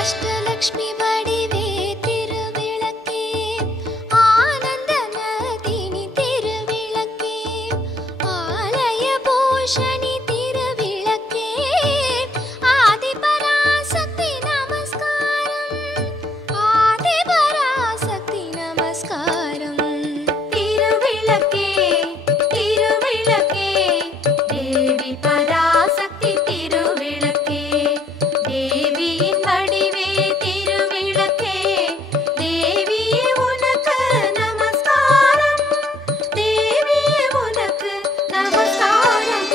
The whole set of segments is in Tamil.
அஷ்டலக்ஷ்மி வடிவே திருவிளக்கே, ஆனந்த நதினி திருவிளக்கே, ஆலய பூஷணி திருவிளக்கே, ஆதிபராசக்தி நமஸ்காரம், ஆதிபராசக்தி நமஸ்காரம். திருவிளக்கே திருவிளக்கே தேவி பராசக்தி திருவிளக்கே, தேவியின் வடிவே திருவிளக்கே, தேவியே உனக்கு நமஸ்காரம், தேவியே உனக்கு நமஸ்காரம்.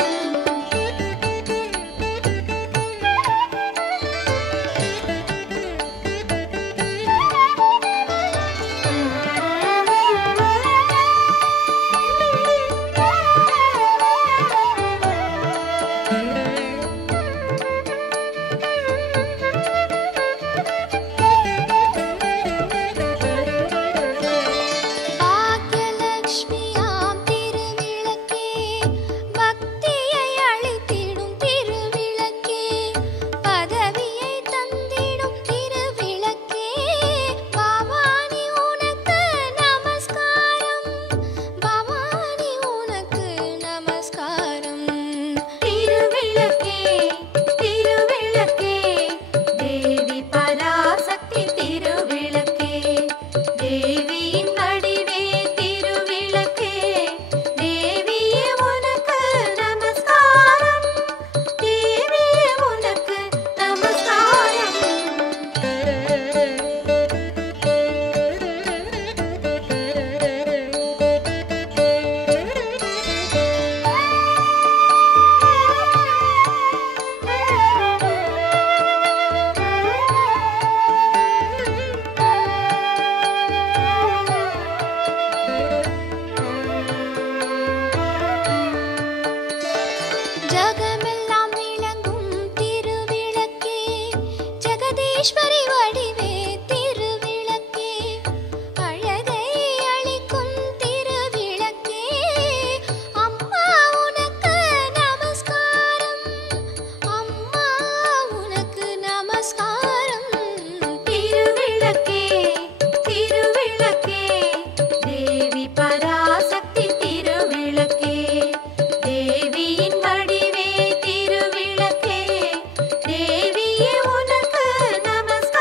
பாக்யலக்ஷ்மியாம் திருவிளக்கே, பக்தியை அளித்திடும் திருவிளக்கே, பதவியை தந்திடும் திருவிளக்கே, பவானி உனக்கு நமஸ்காரம், பவானி உனக்கு நமஸ்காரம். திருவிளக்கே திருவிளக்கே தேவி பராசக்தி திருவிளக்கே, தேவியின் வடிவே திருவிளக்கே, தேவியே உனக்கு நமஸ்காரம், தேவியே உனக்கு நமஸ்காரம். ஜகமெல்லாம் விளங்கும் திருவிளக்கே, ஜெகதீஸ்வரி வடிவே திருவிளக்கே, அழகை அளிக்கும் திருவிளக்கே, அம்மா உனக்கு நமஸ்காரம், அம்மா உனக்கு நமஸ்காரம். திருவிளக்கே திருவிளக்கே தேவி பராசக்தி திருவிளக்கே, தேவியின் வடிவே திருவிளக்கே, தேவியே உனக்கு நமஸ்காரம்,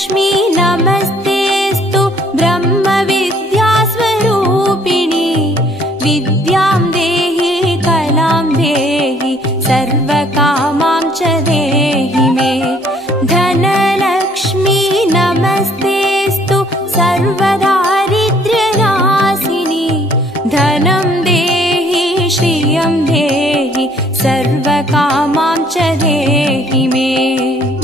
भाग्यलक्ष्मी नमस्तेऽस्तु ब्रह्मविद्यास्वरूपिणि विद्यां देहि कलां देहि सर्वकामां च देहि मे धनलक्ष्मी नमस्तेऽस्तु सर्वदारिद्र्यनाशिनि धनं देहि श्रियं देहि सर्वकामां च देहि मे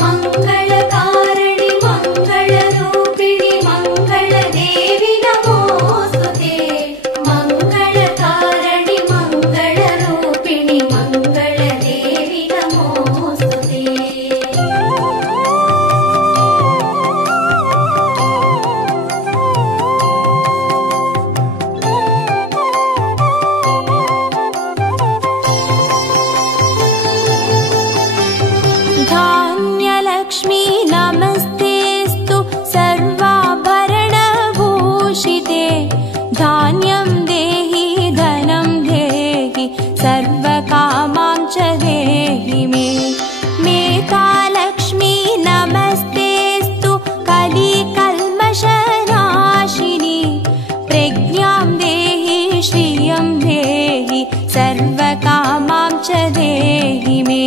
मंगलकारिणि मंगलरूपिणि मंगलदेवि नमोस्तुते मंगलकारिणि मंगलरूपिणि मंगलदेवि नमोस्तुते धान्यलक्ष्मी नमस्तेऽस्तु सर्वाभरणभूषिते धान्यं देहि धनं देहि सर्वकामां च देहि मे मेधालक्ष्मी नमस्तेऽस्तु कलिकल्मषनाशिनि प्रज्ञां देहि श्रियं देहि सर्वकामां च देहि मे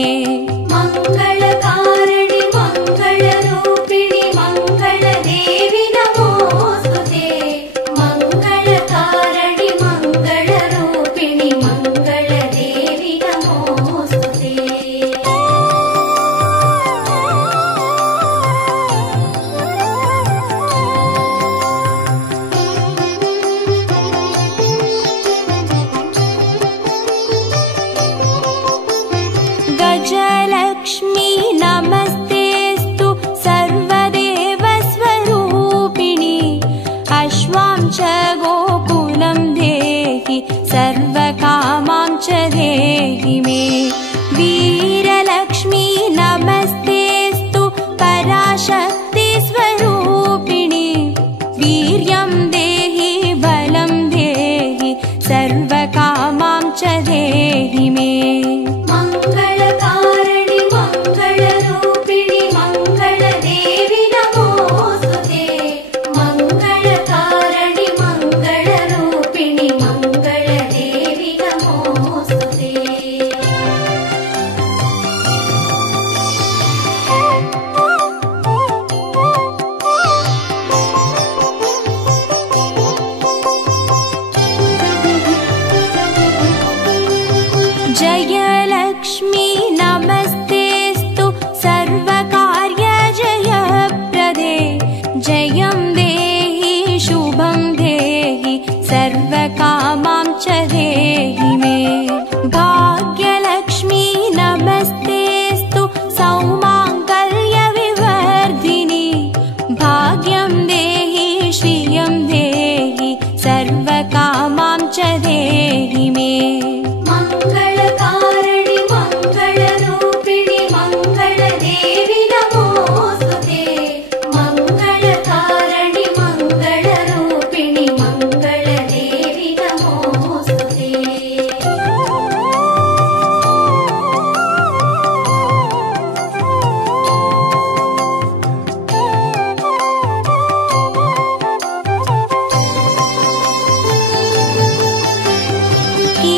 मंगलकारिणि मंगलरूपिणि मंगलदेवि नमोस्तुते मंगलकारिणि मंगलरूपिणि मंगलदेवि नमोस्तुते गजलक्ष्मी नमस्तेऽस्तु सर्वदेवस्वरूपिणि अश्वां च गोकुलं देहि सर्वकामां च देहि मे वीरलक्ष्मी नमस्तेऽस्तु पराशक्तिस्वरूपिणि वीर्यं देहि बलं देहि सर्वकामां च देहि मे मंगलकारिणि मंगलरूपिणि मंगलदेवि नमोस्तुते मंगलकारिणि मंगलरूपिणि मंगलदेवि नमोस्तुते जयलक्ष्मी नमस्तेऽस्तु सर्वकार्यजयप्रदे जयं देहि शुभं देहि सर्वकामां च देहि मे भाग्यलक्ष्मी नमस्तेऽस्तु सौमाङ्गल्यविवर्धिनि भाग्यं देहि श्रियं देहि सर्वकामां च देहि मे मंगलकारिणि मंगलरूपिणि मंगलदेवि नमोस्तुते मंगलकारिणि मंगलरूपिणि मंगलदेवि नमोस्तुते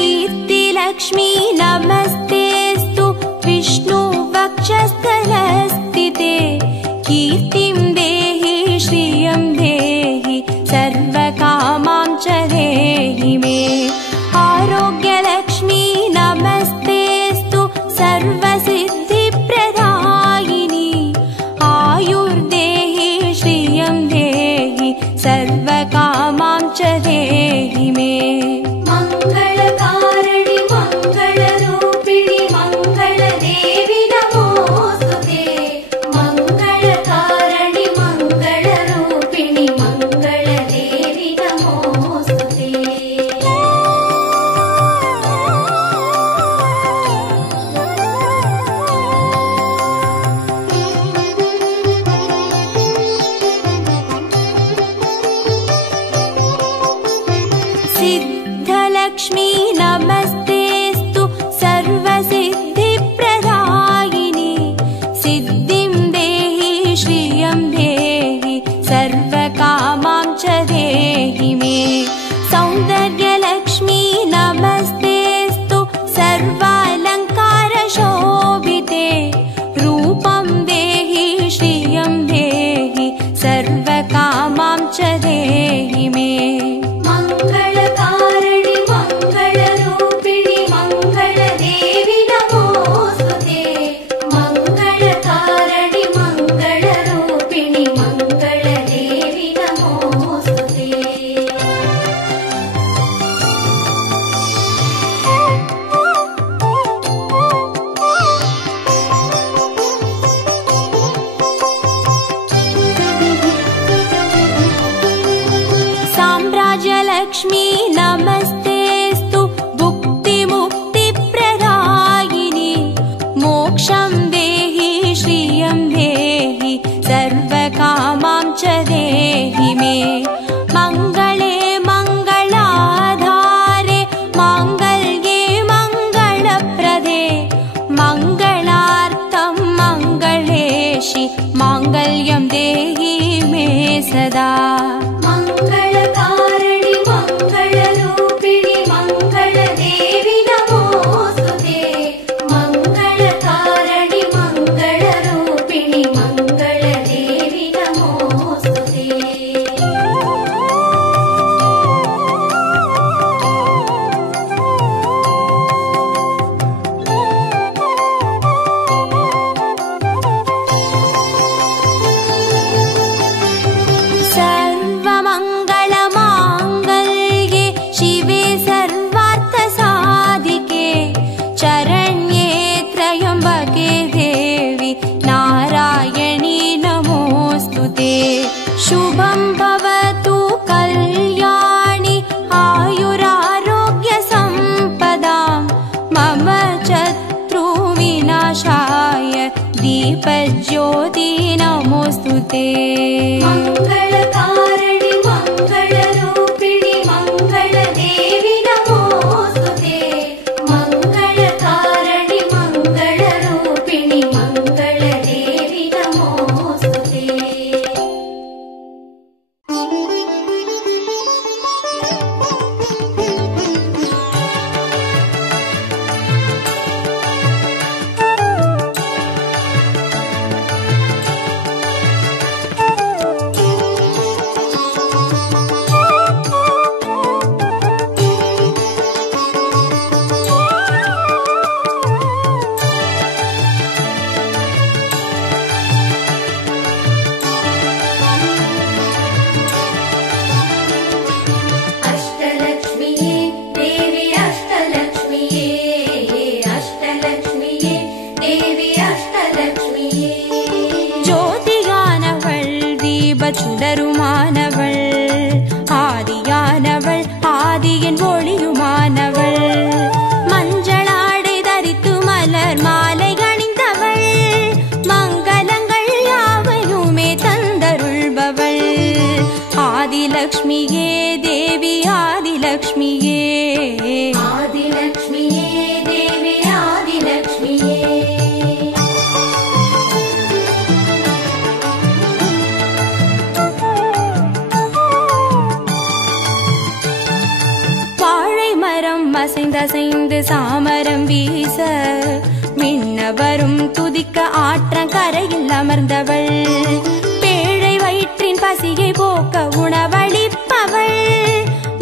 कीर्तिलक्ष्मी नमस्तेऽस्तु विष्णुवक्षस्थलस्थिते कीर्तिं देहि श्रियं देहि सर्वकामां च देहि मे आरोग्यलक्ष्मी नमस्तेऽस्तु सर्वसिद्धिप्रदायिनि आयुर्देहि श्रियं देहि सर्वकामां च देहि मे मंगलकारिणि मंगलरूपिणि मंगलदेवि नमोस्तुते मंगलकारिणि मंगलरूपिणि मंगलदेवि नमोस्तुते सिद्धलक्ष्मी नमस्तेऽस्तु सर्वसिद्धिप्रदायिनि सिद्धिं देहि श्रियं देहि सदा मङ्गलकारिणि मङ्गलरूपिणि मङ्गलदेवि नमोऽस्तुते मङ्गलकारिणि मङ्गलरूपिणि मङ्गलदेवि नमोऽस्तुते सर्वमङ्गलमाङ्गल्ये शिवे सर्वार्थसाधिके चरण्ये त्र्यम्बके देवी नारायणी नमोऽस्तुते शुभं भवतु कल्याणि आयुरारोग्यसम्पदां मम शत्रुविनाशाय दीपज्योति नमोऽस्तुते मङ्गलकारिणि मङ्गलरूपिणि मङ्गलदेवि नमोऽस्तुते मङ्गलकारिणि मङ्गलरूपिणि मङ्गलदेवि नमोऽस्तुते अष्टलक्ष्मिये देवी अष्टलक्ष्मिये अष्टलक्ष्मिये देवी अष्टलक्ष्मिये ज्योतियानवள் தீபச்சுடருமானவள் ஆதியானவள் ஆதியின் ஒளியுமானவள் மஞ்சளாடை தரித்து மலர் மாலை அணிந்தவள் மங்களங்கள் யாவையுமே தந்தருள்பவள் ஆதிலக்ஷ்மியே தேவி ஆதிலக்ஷ்மியே ஆதிலக்ஷ்மியே தேவி ஆதிலக்ஷ்மியே வாழை மரம் அசைந்தசைந்து சாமரம் வீச மின்னவரும் துதிக்க ஆற்றங்கரையில் அமர்ந்தவள் பேழை வயிற்றின் பசியை போக்க உணவளிப்பவள்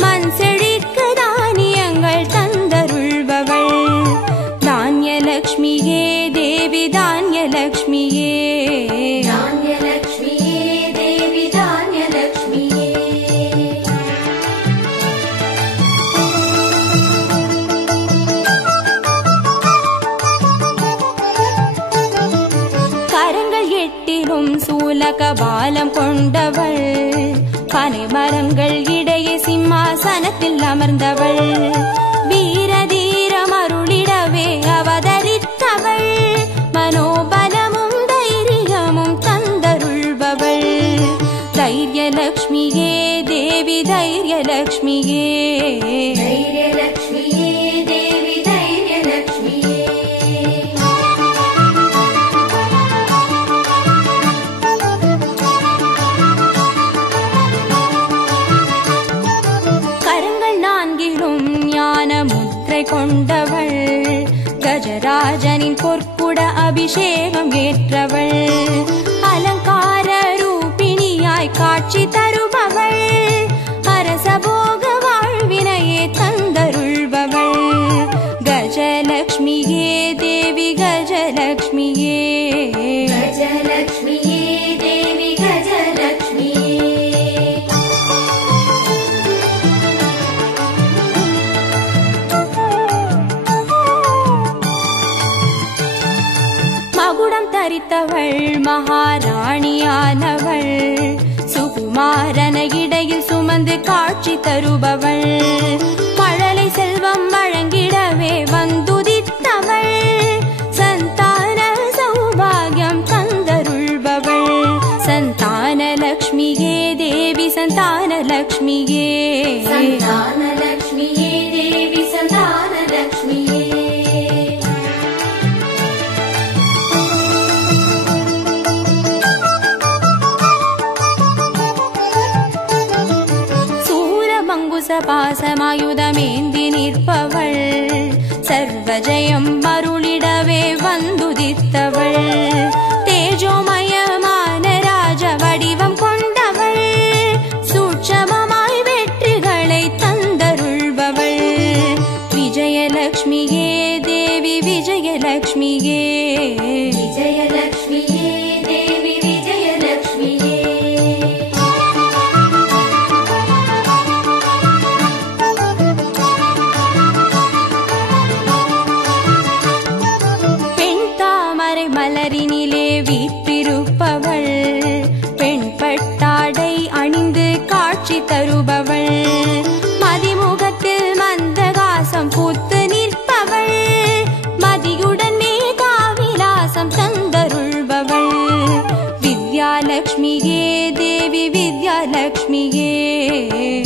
மண் செழிக்க தானியங்கள் தந்தருள்பவள் தானியலக்ஷ்மியே தேவி தானியலக்ஷ்மியே தானியலக்ஷ்மியே தேவி தானியலக்ஷ்மியே கரங்கள் எட்டிலும் சூலகபாலம் கொண்டவள் பனை மரங்கள் இடையே சிம்மாசனத்தில் அமர்ந்தவள் வீரதீரம் அருளிடவே அவதரித்தவள் மனோபலமும் தைரியமும் தந்தருள்பவள் தைரியலக்ஷ்மியே தேவி தைரியலக்ஷ்மியே தைரியலக்ஷ்மியே தேவி தைரியலக்ஷ்மியே கரங்கள் நான்கிலும் ஞான முத்திரை கொண்டவள் கஜராஜனின் பொற்குட அபிஷேகம் ஏற்றவள் அலங்கார ரூபிணியாய் காட்சி தருபவள் அரசபோக வாழ்வினையே தந்தருள்பவள் கஜலக்ஷ்மியே தேவி கஜலக்ஷ்மியே கஜலக்ஷ்மியே தேவி கஜலக்ஷ்மியே மகுடம் தரித்தவள் மகாராணியானவள் சுகுமாரன இடையில் சுமந்து காட்சி தருபவள் மழலை செல்வம் வழங்கிடவே வந்துதித்தவள் சந்தான சௌபாகியம் தந்தருள்பவள் சந்தானலக்ஷ்மியே தேவி சந்தானலக்ஷ்மியே சந்தானலக்ஷ்மியே தேவி சந்தானலக்ஷ்மியே பாசமாயுதமேந்தி நிற்பவள், சர்வஜயம் அருளிடவே வந்துதித்தவள், தேஜோமயமான ராஜ வடிவம் கொண்டவள், சூட்சமமாய் வெற்றிகளை தந்தருள்பவள், விஜயலக்ஷ்மியே தேவி விஜயலக்ஷ்மியே, விஜயலக்ஷ்மியே தேவி விஜயலக்ஷ்மியே. பெண் தாமரை மலரினிலே வீற்றிருப்பவள், பெண் பட்டாடை அணிந்து காட்சி தருபவள், மதிமுகத்தில் மந்தகாசம் பூத்து நிற்பவள், மதியுடன் மேகாவிலாசம் தந்தருள்பவள், வித்யாலக்ஷ்மியே தேவி வித்யாலக்ஷ்மியே,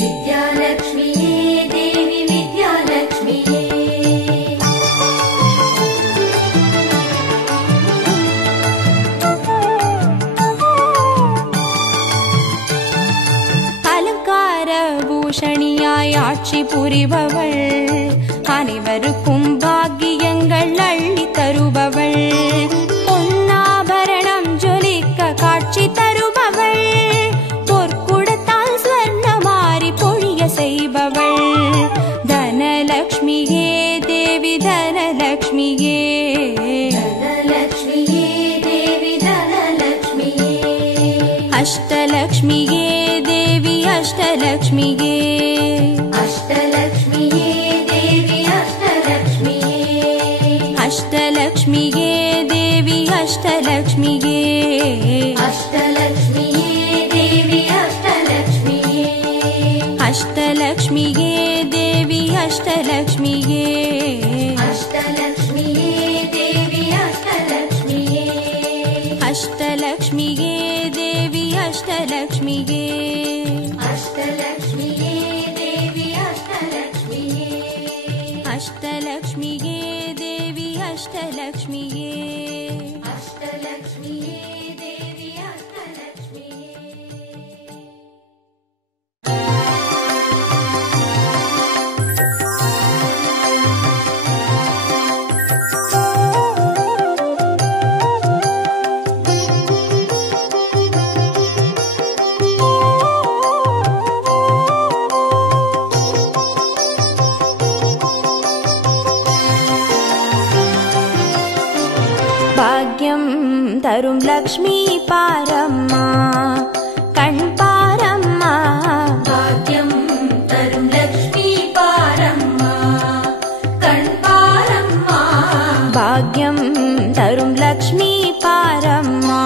வித்யாலக்ஷ்மியே தேவி வித்யாலக்ஷ்மியே. அலங்கார பூஷணியாய் ஆட்சி புரிபவள், அனைவருக்கும் பாக்கியங்கள் அள்ளி தருபவள், பொன்னாபரணம் ஜொலிக்க காட்சி தருபவள், பொற்குடத்தால் ஸ்வர்ணமாரி பொழிய செய்பவள், தனலக்ஷ்மியே தேவி தனலக்ஷ்மியே, தனலக்ஷ்மியே தேவி தனலக்ஷ்மியே. அஷ்டலக்ஷ்மியே தேவி அஷ்டலக்ஷ்மியே, அஷ்டலக்ஷ்மியே தேவி அஷ்டலக்ஷ்மியே. அஷ்டலக்ஷ்மியே தேவி அஷ்டலக்ஷ்மியே, அஷ்டலக்ஷ்மியே தேவி அஷ்டலக்ஷ்மியே. அஷ்டலக்ஷ்மியே தேவி அஷ்டலக்ஷ்மியே, அஷ்டலக்ஷ்மியே தேவி அஷ்டலக்ஷ்மியே. அஷ்டலக்ஷ்மியே தேவி அஷ்டலக்ஷ்மியே, அஷ்டலக்ஷ்மியே தேவி அஷ்டலக்ஷ்மியே. அஷ்டலக்ஷ்மியே தேவி அஷ்டலக்ஷ்மியே, அஷ்டலக்ஷ்மியே தேவி அஷ்டலக்ஷ்மியே. பாக்யம் தரும் லக்ஷ்மி பாரம்மா, கண் பாரம்மா, பாக்யம் தரும் லக்ஷ்மி பாரம்மா, கண் பாரம்மா, பாக்யம் தரும் லக்ஷ்மி பாரம்மா.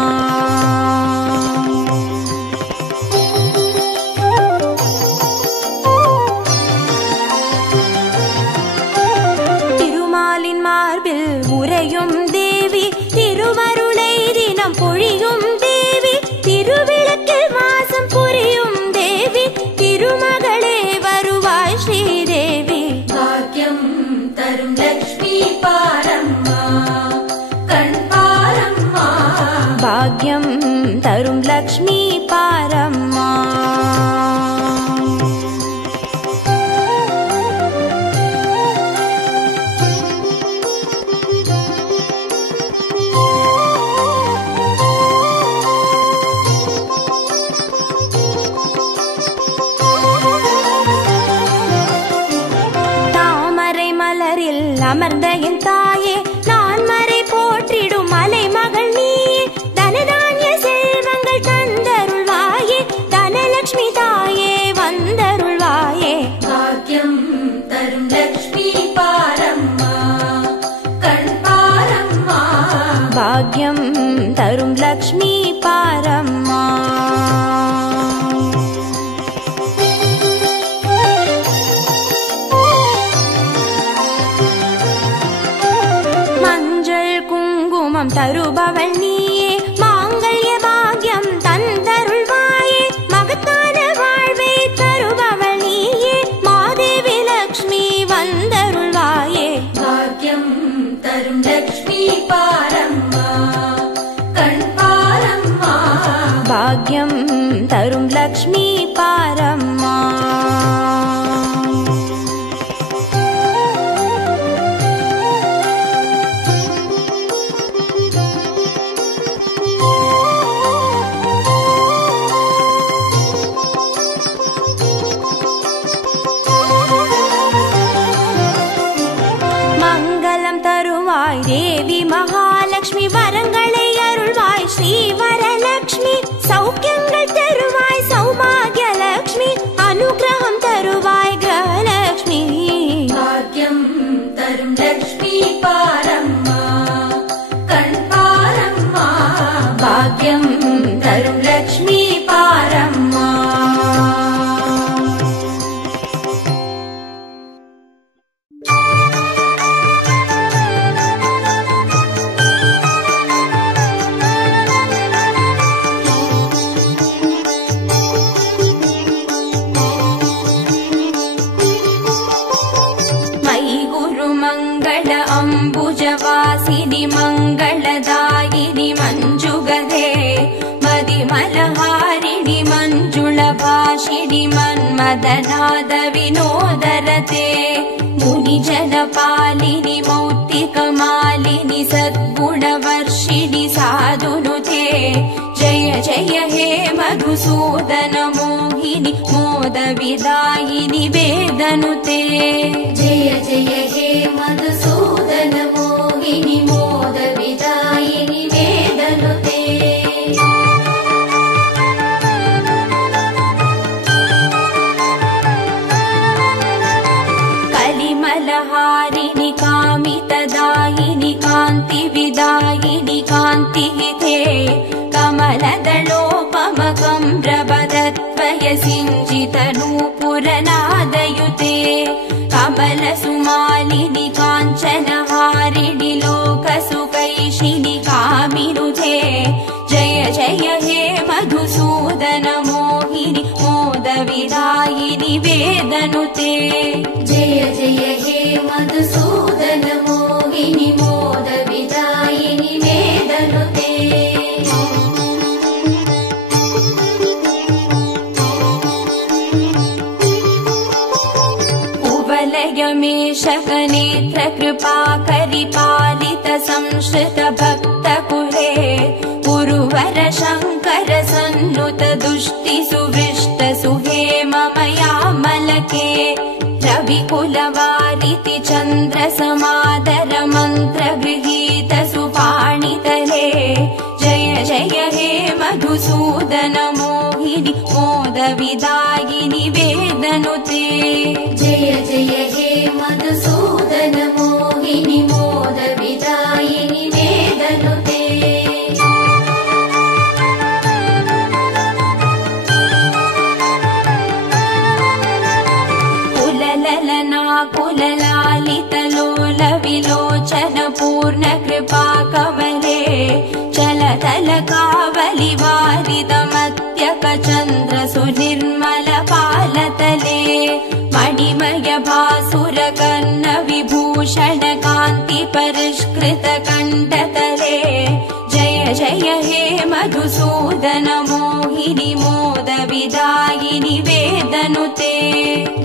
திருமாலின் மார்பில் உறையும் தேவி, திருவருளை தினம் பொழியும் தேவி, திருவிளக்கில் வாசம் புரியும் தேவி, திருமகளே வருவாய் ஸ்ரீதேவி. பாக்யம் தரும் லக்ஷ்மி பாரம்மா, கண் பாரம்மா, பாக்யம் தரும் லக்ஷ்மி பாரம்மா. அமர்ந்த என் தாயே, நான் மறை போற்றிடும் மலை மகள் நீயே, தனதானிய செல்வங்கள் தந்தருள்வாயே, தனலக்ஷ்மி தாயே வந்தருள்வாயே. பாக்யம் தரும் லக்ஷ்மி பாரம்மா, கண் பாரம்மா, பாக்யம் தரும் லக்ஷ்மி பாரம்மா. குங்குமம் தருபவள் நீயே, மாங்கல்ய பாக்யம் தந்தருள்வாயே, மகத்தான வாழ்வை தருபவள் நீயே, மாதேவி லக்ஷ்மி வந்தருள்வாயே. பாக்யம் தரும் லக்ஷ்மி பாரம்மா, கண் பாரம்மா, பாக்யம் தரும் லக்ஷ்மி பாரம்மா. तरुं लक्ष्मी पारम्मा। अम्बुजवासिनि मङ्गलदायिनि मञ्जुगदे मदिमलहारिणि मञ्जुळभाषिणि मन्मदनाद विनोदरते मुनिजनपालिनि मौक्तिकमालिनि सद्गुणवर्षिणि साधुनुते जय जय हे मधुसूदन मोहिनि मोदविदायिनि वेदनुते जय जय हे मधुसूदन मोहिनि मोदविदायिनि वेदनुते। कलिमलहारिणि कामितदायिनि कान्तिविदायिनि कान्तिहिते कमलदलोपमकम्रवदत्वय सिञ्जितनूपुरनादयुते कमलसुमालिनि काञ्चनहारिणि लोकसुकैशिनि कामिनुते जय जय हे मधुसूदन मोहिनि मोदविदायिनि वेदनुते जय जय हे मधुसूदन मोहिनि मोदविदायिनि वेदनुते। कुवलयमेषकनेत्र कृपाकरि पालित संश्रित भक्तकुले पुरुवर शङ्कर सन्नुत दुष्टि सुवृष्ट सुहेममयामलके रविकुलवारिति चन्द्र समादर मन्त्र गृहीत सुपाणितले जय जय हे मधुसूदन मोहिनि मोदविदायिनि वेदनुते जय जय हे मधुसूदन मोहिनि मोदविदायिनि वेदनुते। कुललालितलोल विलोचन पूर्ण कृपा कमले चलतल कावलि वारिदमत्यक चन्द्र सुनिर्मल पालतले मणिमय भासुर कर्ण विभूषण कान्ति परिष्कृत कण्ठतले जय जय हे मधुसूदन मोहिनि मोदविदायिनि वेदनुते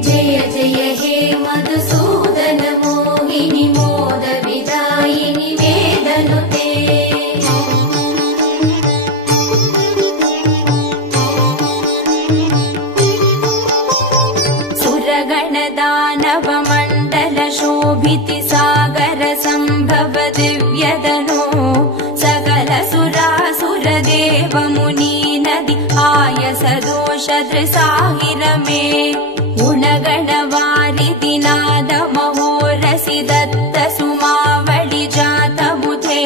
जय जय हे मधुसूदन मोहिनि मोदविदायिनि वेदनुते। सुरगणदानव मण्डल शोभिति सागर सम्भव दिव्यदनो सकल सुरासुर देव मुनि नदि आयस दोष दृसाहिरमे गुणगणवारिधि नाद महोरसि दत्त सुमावळि जातमुते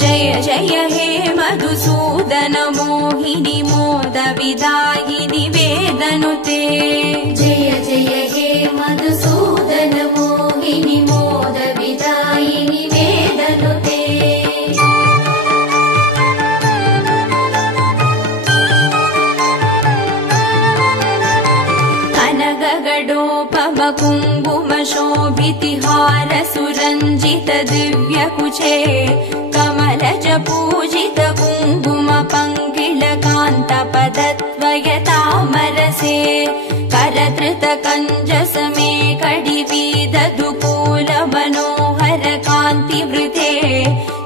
जय जय हे मधुसूदन मोहिनि मोदविदायिनि वेदनुते जय जय हे मधुसूदन मोहिनि मोदविदायिनि वेदनुते। कनकगडोपम कुङ्कुम शोभितिहार सुरञ्जित दिव्यकुचे कमलज पूजित कुङ्कुम पङ्किल कान्त पदद्वय तामरसे करधृत कञ्जसमे कडिवीद दुकूल मनोहर कान्तिवृते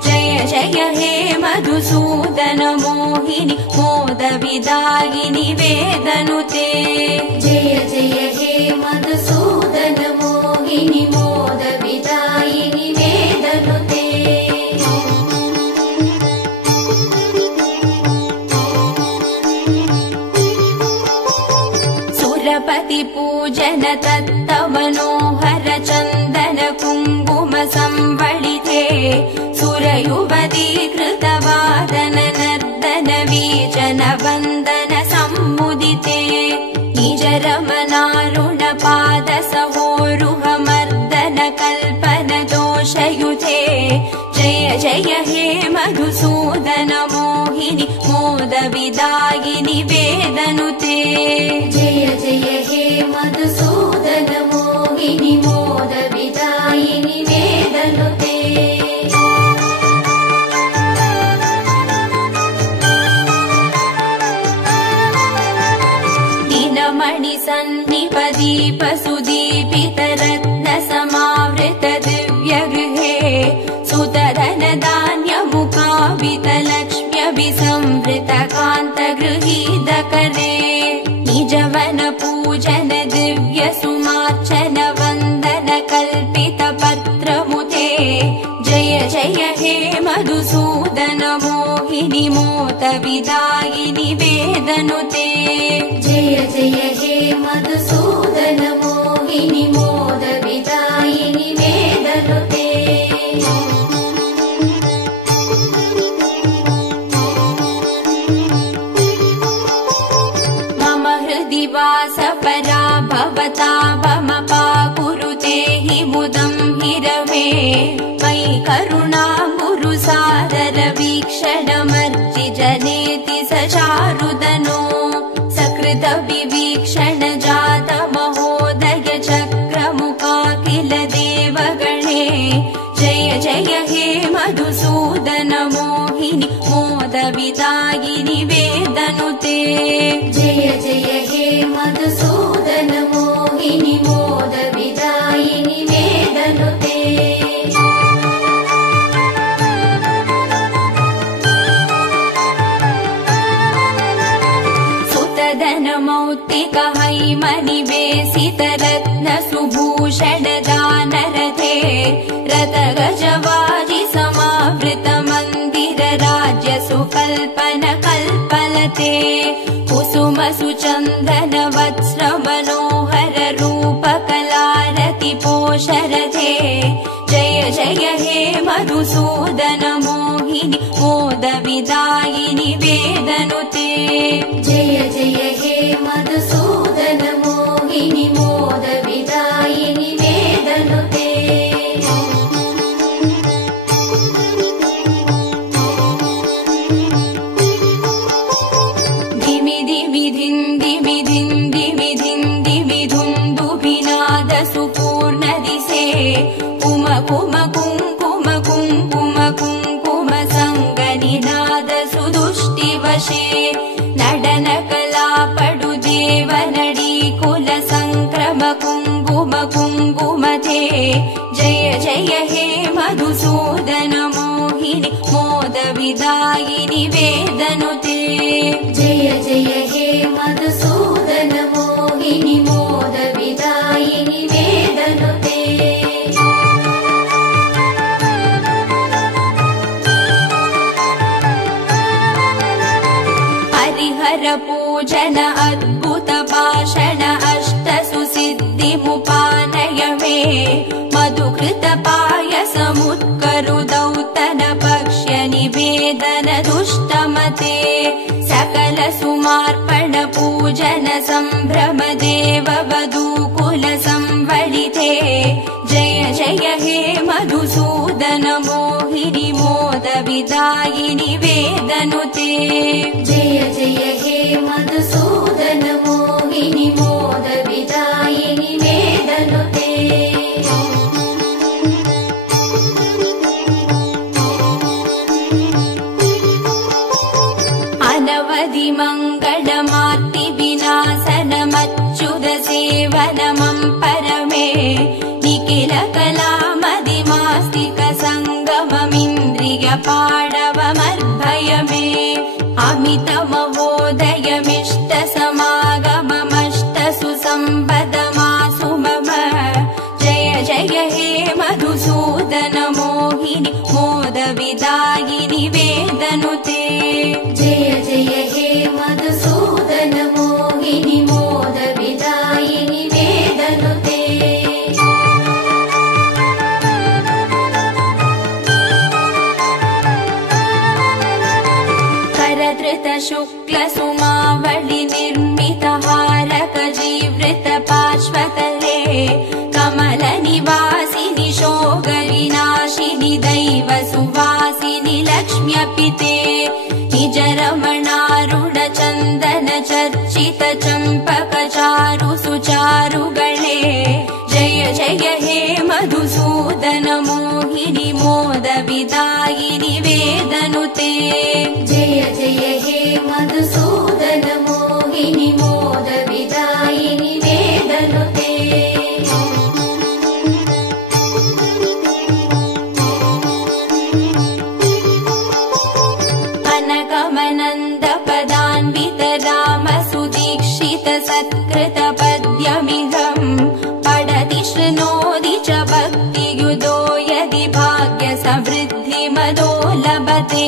जय जय हे मधुसूदन मोहिनि मोदविदायिनि वेदनुते जय जय हे मधुसूदन मोहिनि मोदविदायिनि वेदनुते। सुरपति पूजन तत्त मनोहर चन्दन कुङ्कुम संवलिते सुरयुवती कृतवादन नर्दन वी श्रीजन वन्दन सम्मुदिते निजरमनारुण पाद सहोरुह मर्दन कल्पन दोषयुते जय जय हे मधुसूदन मोहिनि मोद विदायिनि वेदनुते जय जय हे मधुसूदन मोहिनि मोद विदायिनि वेदनुते दिनमणि सन्निपदीप सुदीपित रत्न समावृत दिव्य गृहे सुतधन धान्य मुखावित लक्ष्म्यभिसंवृत कान्त गृहीत करे निजवन पूजन दिव्य सुमार्चन वन्दन कल्पित पत्रमुते जय जय हे मधुसूदन मोहिनि मोद विदायिनि वेदनुते जय जय हे मधुसूदन मोहिनि मोद विदायिनि वेदनुते मम हृदि वासपरा भवता वमपाकुरुते हि मुदं हिरवे मयि करुणा गुरु सादर वीक्षणमर्चि जनेति स चारुदनो सकृत विवीक्षण जात महोदय चक्रमुखा किल देवगणे जय जय हे मधुसूदन मोहिनि मोद विदायिनि वेदनुते जय जय हे मधुसूदन मोहिनि मोद विदायिनि वेदनुते मौक्तिक हैमनिवेशित रत्न सुभूषण दानरथे रथ गजवाजि समावृत मन्दिर राज्य सुकल्पन कल्पलते कुसुम सुचन्दन वत्स्र मनोहर रूप कलारति पोषरथे जय जय हे मधुसूदन मोहिनि मोद विदायिनि वेदनुते जय जय हे मधुसूदन मोहिनि मोद विदायिनि वेदनुते धिमि धिमि धिन्दि विधिन्दि विधिन्दि विधुन्दुभिनाद सुपूर्ण दिशे कुम कुम कुङ्कुम कुङ्कुम कुङ्कुम सङ्गनिनाद सुदुष्टिवशे नडन कला पडु देव नडी कुल संक्रम कुङ्कुम कुङ्कुमते जय जय हे मधुसूदन मोहिनि मोद विदायिनि वेदनुते जय जय हे मधुसूदन मोहिनि मोद विदायिनि वेदनुते हरिहर पूजन अद्भुत भाषण अष्ट सुसिद्धिमुपानय मे मधुकृत पायसमुत्करु दौतन भक्ष्य निवेदन दुष्टमते सकल सुमार्पण पूजन सम्भ्रम देव वधूकुल संवलिते जय जय हे मधुसूदन मोहिनि मोद विदायिनि वेदनुते जय जय हे मधुसूदन मोहिनि मोद विदायिनि वेदनुते अनवधि मङ्गलमार्ति विनाशनमच्युत सेवनमं परमे निखिल कलामदिमास्तिक सङ्गममिन्द्रिय पाडवमर्भय मे अमित महोदयमिष्ट समागममष्ट सुसम्पदमासु मम जय जय हे मधुसूदन मोहिनि मोद विदायिनि वेदनुते जय जय हे मधुसूदन मोहिनि मोद विदायिनि वेदनुते शुक्ल शुक्लसुमावळि निर्मितहारकजीवृत पार्श्वतले कमलनिवासिनि शोगविनाशिनि दैव सुवासिनि लक्ष्म्यपिते निजरमणारुढचन्दन चर्चित चम्पकचारु सुचारुगळे जय जय हे मधुसूदन मोहिनि मोदविदायिनि वेदनुते जय जय हे मधुसूदन मोहिनि मोदविदायिनि वेदनुते अनगमनन्द पदान्वित राम सुदीक्षित सत्कृत पद्यमिदम् पठति शृणोति च भक्तियुतो यदि भाग्य समृद्धि मदो लभते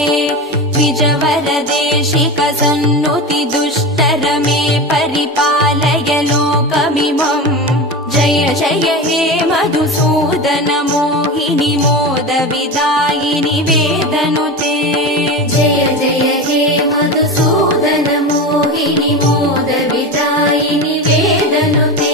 द्विजवरदेशिक सन्नुति दुष्टर मे परिपालय लोकमिमम् जय जय हे मधुसूदन मोहिनि मोदविदायिनि वेदनुते जय जय हे मधुसूदन मोहिनि मोदविदायिनि वेदनुते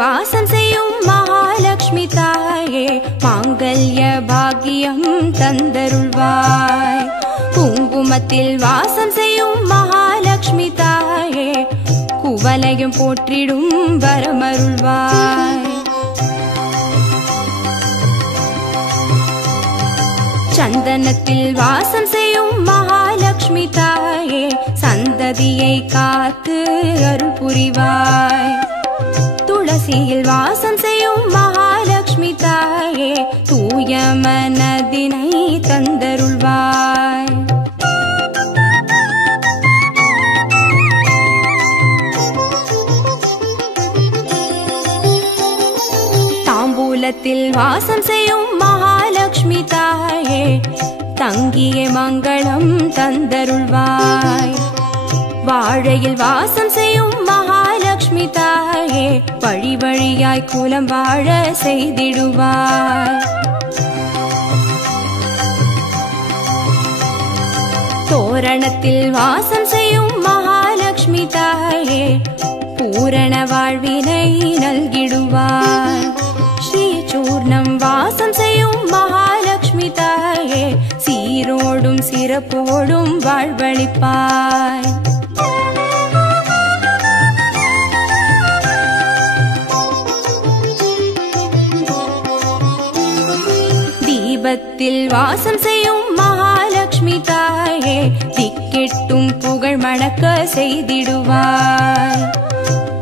வாசம் செய்யும் மகாலட்சுமி தாயே மாங்கல்ய பாக்கியம் தந்தருள்வாய் குங்குமத்தில் வாசம் செய்யும் மகாலட்சுமி தாயே குவலையும் போற்றிடும் வரமருள்வாய் சந்தனத்தில் வாசம் செய்யும் மகாலட்சுமி தாயே சந்ததியை காத்து அருள் புரிவாய் துளசியில் வாசம் செய்யும் மகாலட்சுமி தாயே தூய மனதினை தந்தருள்வாய் தாம்பூலத்தில் வாசம் செய்யும் மகாலட்சுமி தாயே தங்கிய மங்களம் தந்தருள்வாய் வாழையில் வாசம் செய்யும் மகாலட்சுமி தாயே வழி வழியாய் குலம் வாழ செய்திடுவாய் தோரணத்தில் வாசம் செய்யும் மகாலட்சுமி தாயே பூரண வாழ்வினை நல்கிடுவாய் ஸ்ரீசூர்ணம் வாசம் செய்யும் மகாலட்சுமி தாயே சீரோடும் சிறப்போடும் வாழ்வளிப்பாய் தீபத்தில் வாசம் செய்யும் மகாலட்சுமி தாயே திக்கெட்டும் புகழ் மணக்க செய்திடுவாய்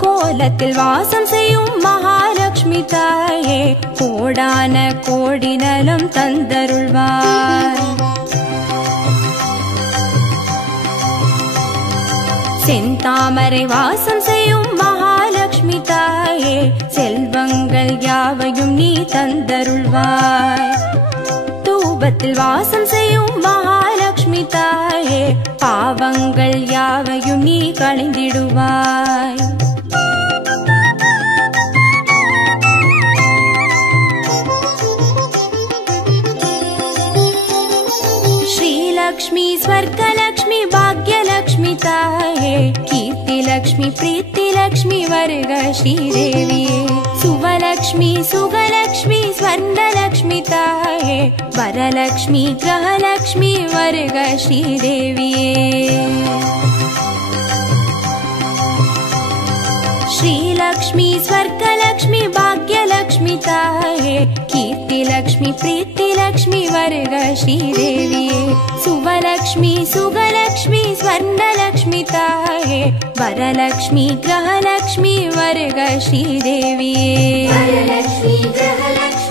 கோலத்தில் வாசம் செய்யும் மகாலட்சுமி தாயே கோடான கோடி நலம் தந்தருள்வாய் செந்தாமரை வாசம் செய்யும் மகாலட்சுமி தாயே செல்வங்கள் யாவையும் நீ தந்தருள்வாய் தூபத்தில் வாசம் செய்யும் மகாலட்சுமி தாயே பாவங்கள் யாவையும் நீ களைந்திடுவாய் श्रीलक्ष्मी स्वर्गलक्ष्मी भाग्यलक्ष्मी ताये कीर्तिलक्ष्मी प्रीतिलक्ष्मी वर्ग श्रीदेविये सुवलक्ष्मी सुगलक्ष्मी स्वर्णलक्ष्मी ताये वरलक्ष्मी ग्रहलक्ष्मी वर्ग श्रीदेविये श्रीलक्ष्मी स्वर्गलक्ष्मी भाग्यलक्ष्मी ताये कीर्तिलक्ष्मी प्रीतिलक्ष्मी वर्ग श्रीदेविये सुवलक्ष्मी सुगलक्ष्मी स्वर्णलक्ष्मी ताये वरलक्ष्मी ग्रहलक्ष्मी वर्ग श्रीदेविये वरलक्ष्मी ग्रहलक्ष्मी